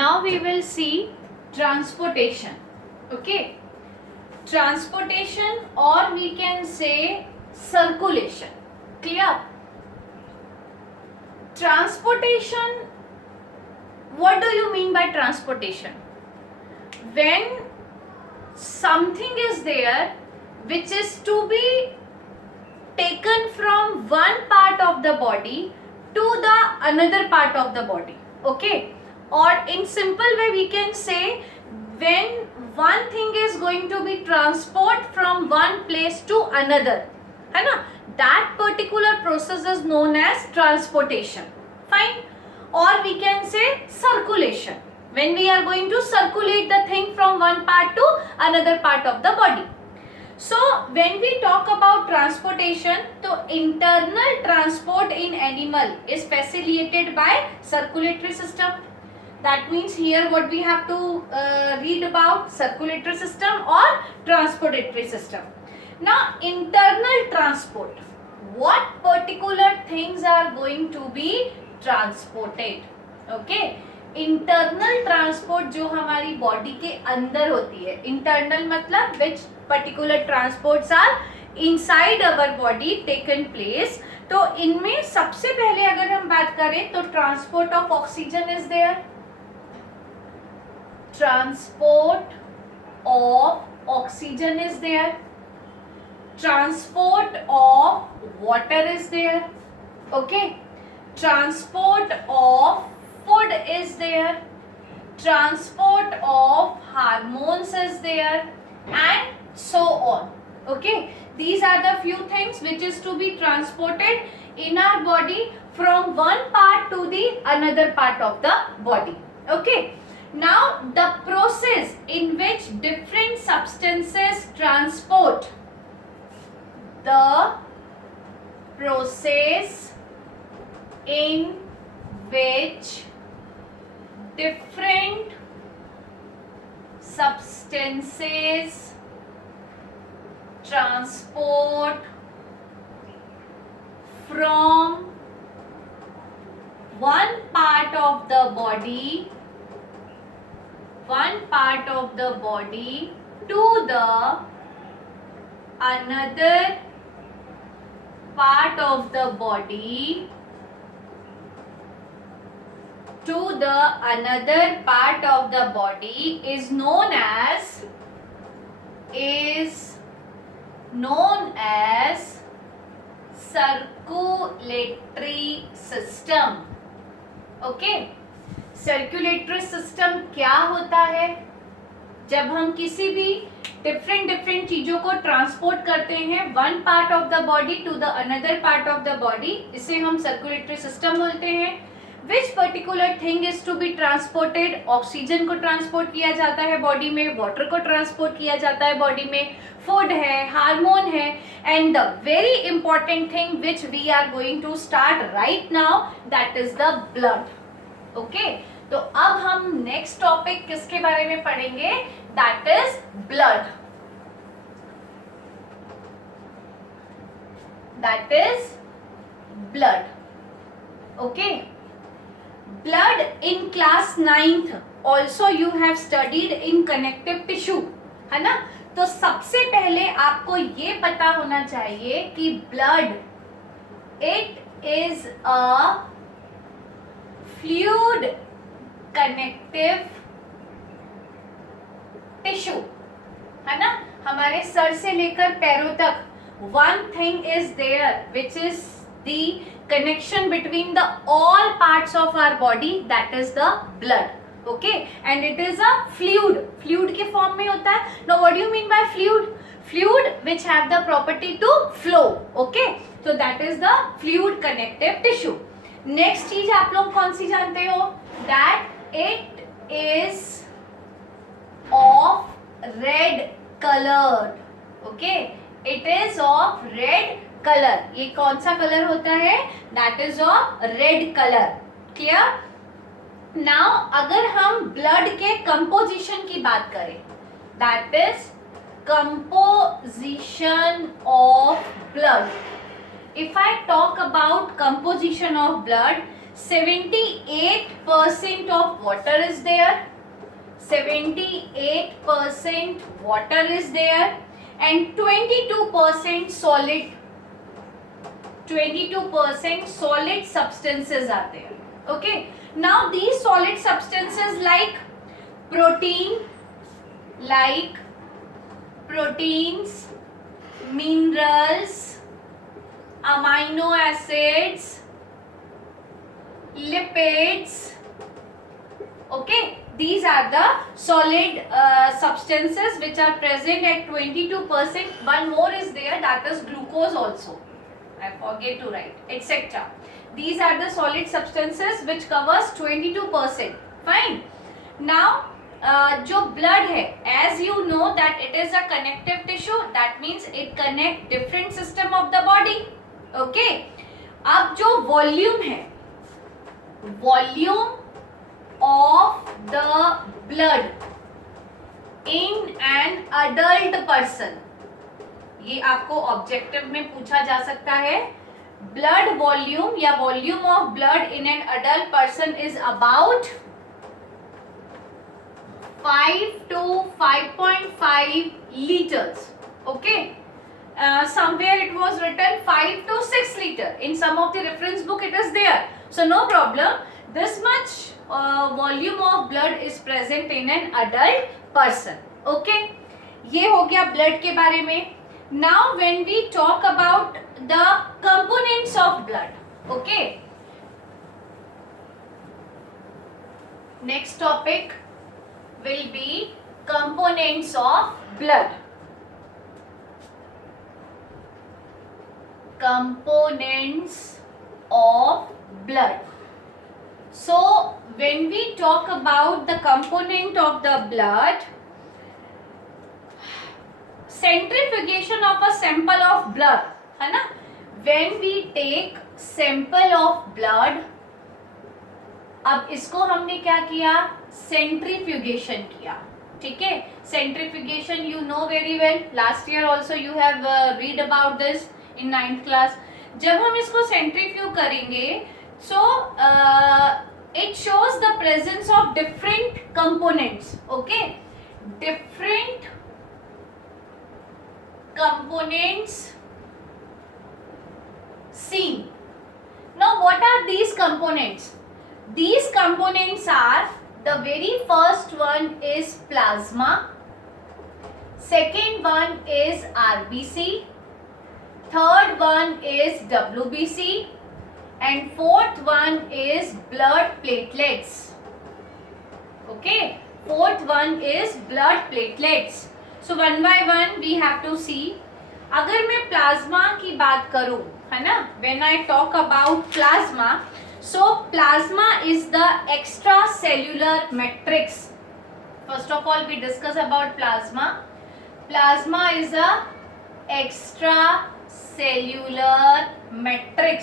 Now we will see transportation. Okay, transportation, or we can say circulation. Clear? Transportation, what do you mean by transportation? When something is there which is to be taken from one part of the body to the another part of the body. Okay, or in simple way we can say when one thing is going to be transport from one place to another, है ना, that particular process is known as transportation. Fine. Or we can say circulation, when we are going to circulate the thing from one part to another part of the body. So when we talk about transportation, तो internal transport in animal is facilitated by circulatory system. That means here what we have to read about circulatory system or transportatory system. Now internal transport, what particular things are going to be transported? Okay, internal transport जो हमारी body के अंदर होती है, internal मतलब which particular transports are inside our body taken place. तो इनमें सबसे पहले अगर हम बात करें तो transport of oxygen is there, transport of oxygen is there, transport of water is there. Okay, transport of food is there, transport of hormones is there, and so on. Okay, these are the few things which is to be transported in our body from one part to the another part of the body. Okay, now the process in which different substances transport, the process in which different substances transport from one part of the body to the another part of the body is known as circulatory system. Okay, circulatory system क्या होता है? जब हम किसी भी different चीजों को transport करते हैं one part of the body to the another part of the body, इसे हम सर्कुलेटरी सिस्टम बोलते हैं. Which particular thing is to be transported? Oxygen को ट्रांसपोर्ट किया जाता है बॉडी में, वाटर को ट्रांसपोर्ट किया जाता है बॉडी में, फूड है, हार्मोन है, and the very important thing which we are going to start right now, that is the blood. Okay, तो अब हम नेक्स्ट टॉपिक किसके बारे में पढ़ेंगे? That is blood. That is blood. Okay, blood in class 9th also you have studied in connective tissue, है ना. तो सबसे पहले आपको ये पता होना चाहिए कि blood it is a fluid connective tissue, है ना. हमारे सर से लेकर पैरों तक one thing is there which is the connection between the all parts of our body, that is the blood. Okay, and it is a fluid के form में होता है. Now what do you mean by fluid which have the property to flow. Okay, so that is the fluid connective tissue. next चीज आप लोग कौन सी जानते हो? that it is of red colored. Okay, it is of red colour. ये कौन सा colour होता है? That is of red colour. Clear? Now अगर हम ब्लड के कंपोजिशन की बात करें, that is composition of blood. If I talk about composition of blood, 78% of water is there. 78% water is there, and 22% solid. 22% solid substances are there. Okay. Now these solid substances like proteins, minerals, amino acids, lipids. Okay, these are the solid substances which are present at 22%. One more is there, that is glucose also. I forget to write, etc. These are the solid substances which covers 22%. Fine. Now जो blood है, as you know that it is a connective tissue, that means it connect different system of the body. Okay. अब जो volume है, volume of the blood in an adult person, ये आपको objective में पूछा जा सकता है. ब्लड वॉल्यूम या volume of blood in an adult person is about 5 to 5.5 liters. Okay. Somewhere it was written 5 to 6 liter. In some of the reference book it is there. So no problem. This much volume of blood is present in an adult person. Okay. ये हो गया blood के बारे में. Now when we talk about the components of blood. Okay. Next topic will be components of blood. Components of blood. So when we talk about the component of the blood, centrifugation of a sample of blood, है ना? When we take sample of blood, अब इसको हमने क्या किया? Centrifugation किया. ठीक है. Centrifugation you know very well. Last year also you have read about this in 9th class. जब हम इसको सेंट्रीफ्यूग करेंगे, so it shows the presence of different components. Okay. Different components seen. Now what are these components? These components are, the very first one is plasma, second one is RBC, third one is WBC, and fourth one is blood platelets. Okay, fourth one is blood platelets. So one by one we have to see. अगर मैं plasma की बात करूं, है ना, when I talk about plasma, so plasma is the extracellular matrix. First of all we discuss about plasma. Plasma is a extracellular matrix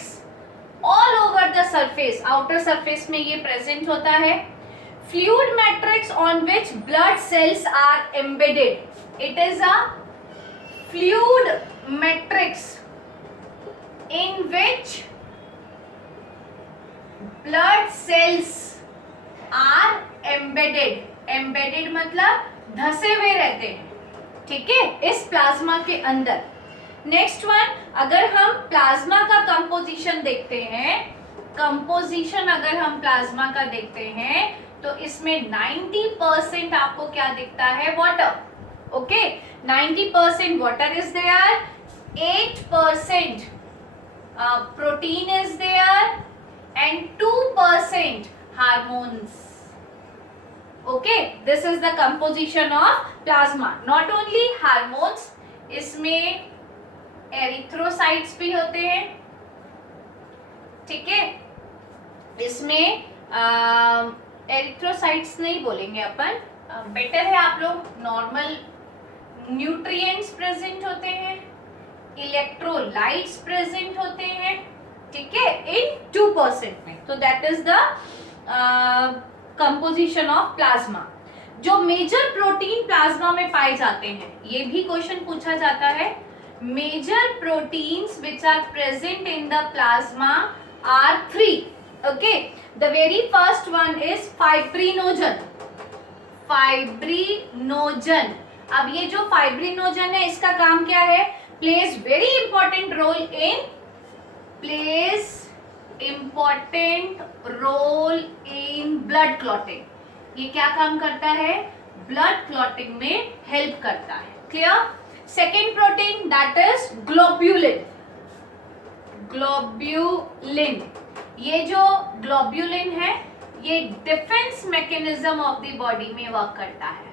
all over the surface. outer surface में ये present होता है. Fluid matrix on which blood cells are embedded. It is a fluid matrix in which blood cells are embedded. Embedded मतलब धसे हुए रहते हैं. ठीक है, इस प्लाज्मा के अंदर. नेक्स्ट वन, अगर हम प्लाज्मा का कंपोजिशन देखते हैं, कंपोजिशन अगर हम प्लाज्मा का देखते हैं तो इसमें 90% आपको क्या दिखता है? Water. Okay, 90% water is there, 8% protein is there, and 2% hormones. Okay, this is the composition of plasma. Not only hormones, इसमें एरिथ्रोसाइट्स भी होते हैं. ठीक है, इसमें एरिथ्रोसाइट्स नहीं बोलेंगे अपन, बेटर है आप लोग नॉर्मल. न्यूट्रिएंट्स प्रेजेंट होते हैं, इलेक्ट्रोलाइट्स प्रेजेंट होते हैं. ठीक है, इन 2% में. तो that is the composition of plasma. जो मेजर प्रोटीन प्लाज्मा में पाए जाते हैं, ये भी क्वेश्चन पूछा जाता है. Major proteins which are present in the plasma are 3. Okay, the very first one is fibrinogen. Fibrinogen. अब ये जो फाइब्रिनोजन है इसका काम क्या है? Plays very important role in blood clotting. ये क्या काम करता है? ब्लड क्लॉटिंग में हेल्प करता है. Clear? Second protein that is globulin. Globulin, ये जो ग्लोब्यूलिन है ये defence mechanism of the body में वर्क करता है.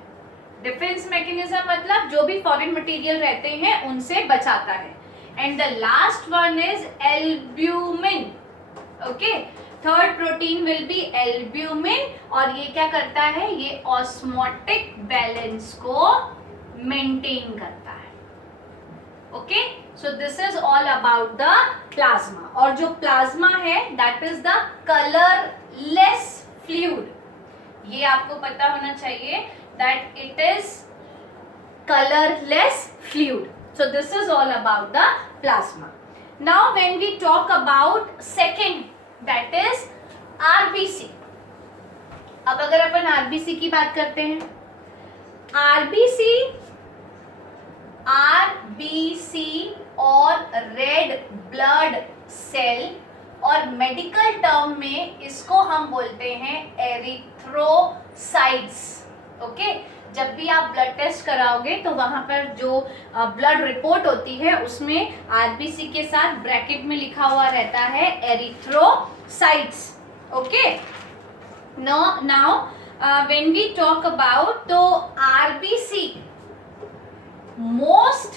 डिफेंस मैकेनिज्म मतलब जो भी फॉरेन मटेरियल रहते हैं उनसे बचाता है. And the last one is albumin. Okay, third protein will be albumin. और ये क्या करता है? ये ऑस्मोटिक बैलेंस को मेंटेन करता है. Okay, so this is all about the plasma. और जो प्लाज्मा है that is the colourless fluid. ये आपको पता होना चाहिए that it is colourless fluid. So this is all about the plasma. Now when we talk about second that is RBC. अब अगर अपन आरबीसी की बात करते हैं, आरबीसी और रेड ब्लड सेल, और मेडिकल टर्म में इसको हम बोलते हैं एरिथ्रोसाइट्स. ओके, जब भी आप ब्लड टेस्ट कराओगे तो वहां पर जो ब्लड रिपोर्ट होती है उसमें आरबीसी के साथ ब्रैकेट में लिखा हुआ रहता है erythrocytes. Okay, now when we talk about, तो RBC most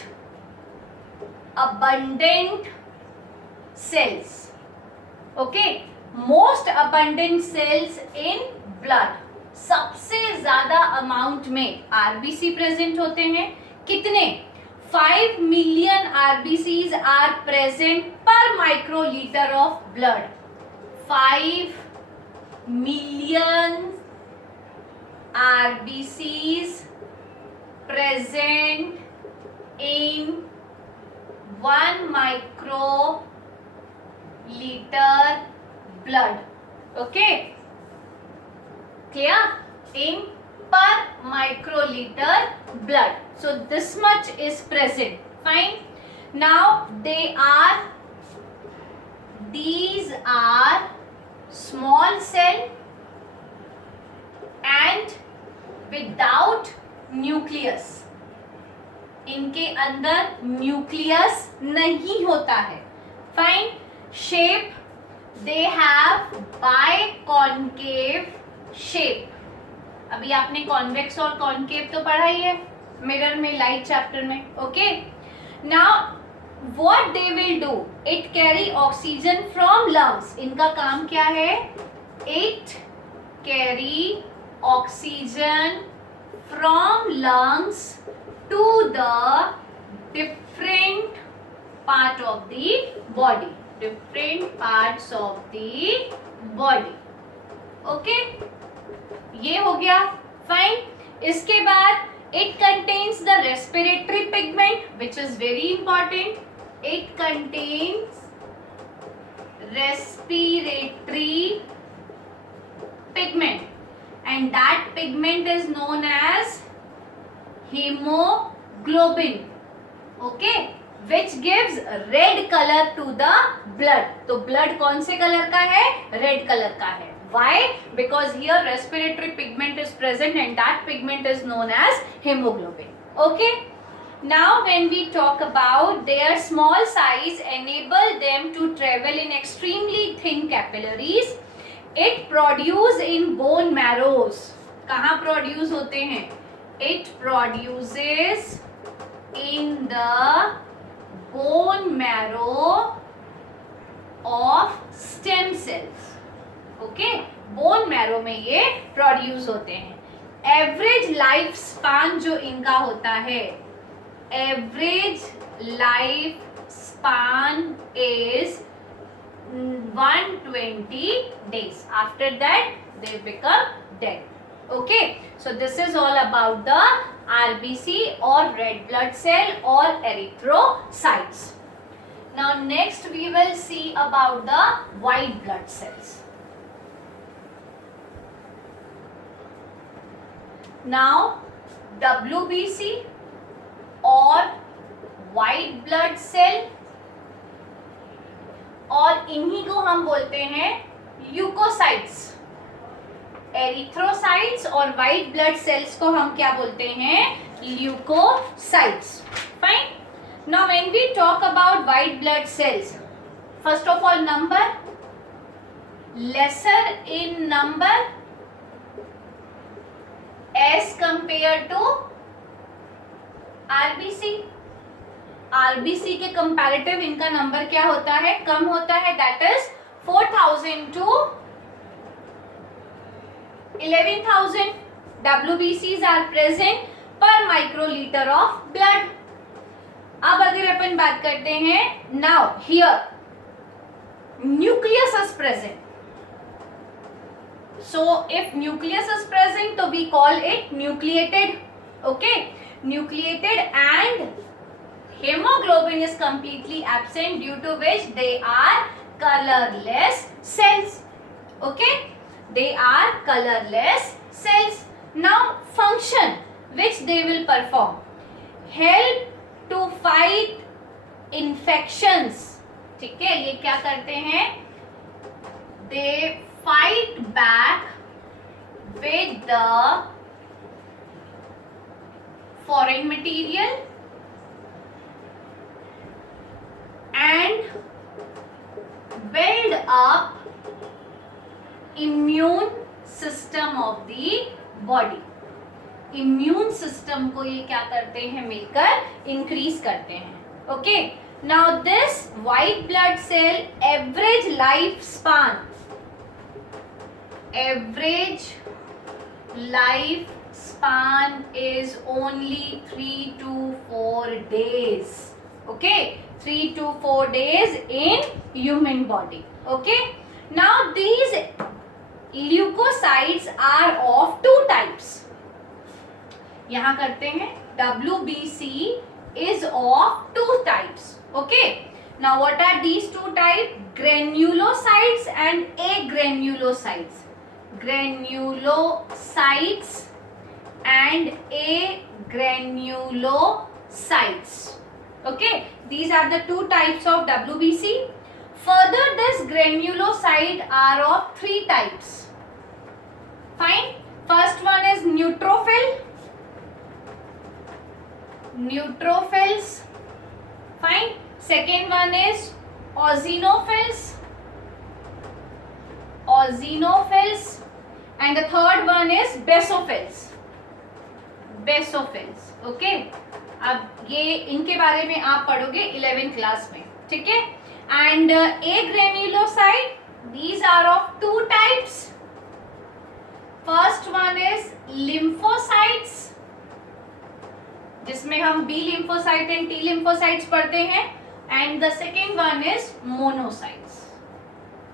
abundant cells. Okay, most abundant cells in blood. सबसे ज्यादा अमाउंट में आरबीसी प्रेजेंट होते हैं. कितने? 5 मिलियन आरबीसीज आर प्रेजेंट पर microlitre of blood. 5 million RBCs present in 1 microliter blood. Okay, clear? In per microliter blood. So this much is present. Fine. Now these are small cell and without nucleus. इनके अंदर nucleus नहीं होता है. Fine. Shape, they have biconcave shape. अभी आपने convex और concave तो पढ़ा ही है मिरर में, लाइट चैप्टर में. Okay, now what they will do? It carry oxygen from lungs. इनका काम क्या है? It carry oxygen from lungs to the different part of the body. Different parts of the body. Okay, ये हो गया. Fine. इसके बाद it contains the respiratory pigment which is very important. It contains respiratory pigment and that pigment is known as hemoglobin. Okay, which gives red color to the blood. तो blood कौन से colour का है? Red colour का है. Why? Because here respiratory pigment is present and that pigment is known as hemoglobin. Okay, now when we talk about their small size enable them to travel in extremely thin capillaries. It produce in bone marrows. कहाँ produce होते हैं? It produces in the bone marrow of stem cells. Okay, bone marrow में ये produce होते हैं. Average life span जो इनका होता है, average life span is 120 days. After that they become dead. Okay, so this is all about the RBC or red blood cell or erythrocytes. Now next we will see about the white blood cells. Now WBC और white blood cell, और इन्हीं को हम बोलते हैं leucocytes. Erythrocytes और white blood cells को हम क्या बोलते हैं? Leucocytes. Fine. Now when we talk about white blood cells, first of all number, lesser in number as compared to RBC. RBC के कंपैरेटिव इनका नंबर क्या होता है? कम होता है. That is 4000 to 11,000 WBCs are present per microliter of blood. अब अगर अपन बात करते हैं, now here nucleus is present. So if nucleus is present, so we call it nucleated. Okay, nucleated, and hemoglobin is completely absent, due to which they are colorless cells. Okay, they are colorless cells. Now function which they will perform: help to fight infections. ठीक है, ये क्या करते हैं? They fight back with the foreign material and build up immune system of the body. Immune system को ये क्या करते हैं? मिलकर इंक्रीज करते हैं. Okay, now this white blood cell average life span, average lifespan is only 3 to 4 days. Okay, 3 to 4 days in human body. Okay, now these leukocytes are of two types. यहाँ करते हैं, WBC is of two types. Okay, now what are these two types? Granulocytes and agranulocytes. Granulocytes and agranulocytes. Okay, these are the two types of WBC. Further, this granulocyte are of three types. Fine. First one is neutrophil. Neutrophils. Fine. Second one is eosinophils. Eosinophils. And the third one is basophils. Basophils. Okay. अब ये इनके बारे में आप पढ़ोगे 11th class में. ठीक है. And agranulocyte, these are of two types. First one is lymphocytes, जिसमें हम B lymphocyte and T lymphocytes पढ़ते हैं, and the second one is monocytes.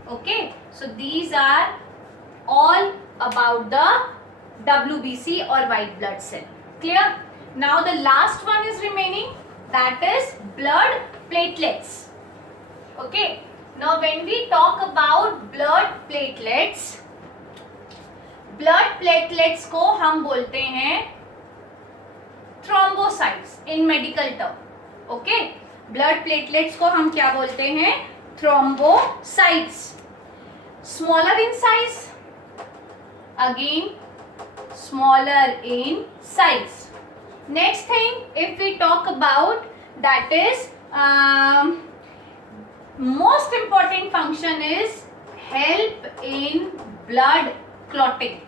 Okay, so these are all about the WBC or white blood cell. Clear? Now the last one is remaining, that is blood platelets. Okay, now when we talk about blood platelets को हम बोलते हैं thrombocytes in medical term. Okay, blood platelets को हम क्या बोलते हैं? Thrombocytes. Smaller in size, again smaller in size. Next thing, if we talk about, that is most important function is help in blood clotting.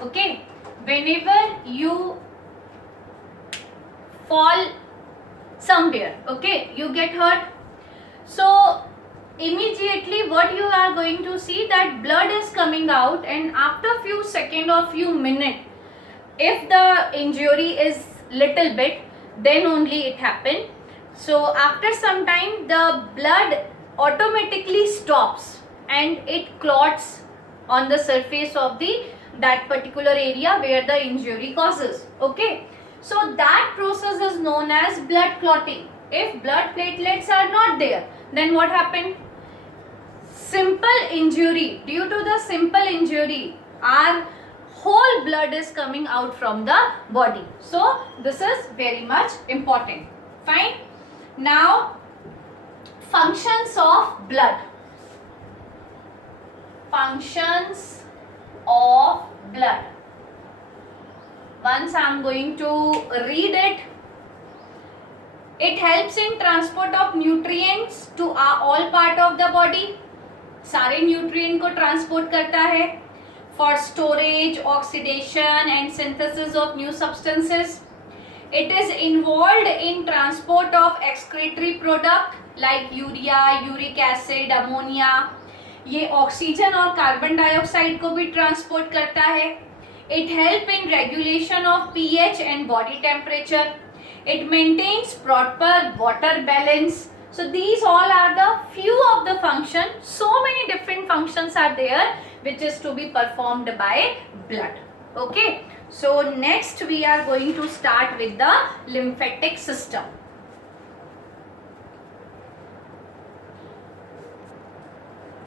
Okay, whenever you fall somewhere, okay, you get hurt, so immediately what you are going to see, that blood is coming out, and after few seconds or few minutes, if the injury is little bit, then only it happen. So after some time the blood automatically stops and it clots on the surface of that particular area where the injury causes. Okay, so that process is known as blood clotting. If blood platelets are not there, then what happened? Simple injury, due to the simple injury, our whole blood is coming out from the body. So this is very much important. Fine. Now, functions of blood. Functions of blood. Once I am going to read it. It helps in transport of nutrients to all part of the body. सारे nutrient को transport करता है. For storage, oxidation and synthesis of new substances. It is involved in transport of excretory product like urea, uric acid, ammonia. ये oxygen और carbon dioxide को भी transport करता है. It help in regulation of pH and body temperature. It maintains proper water balance. So these all are the few of the functions. So many different functions are there which is to be performed by blood. Okay. So next we are going to start with the lymphatic system.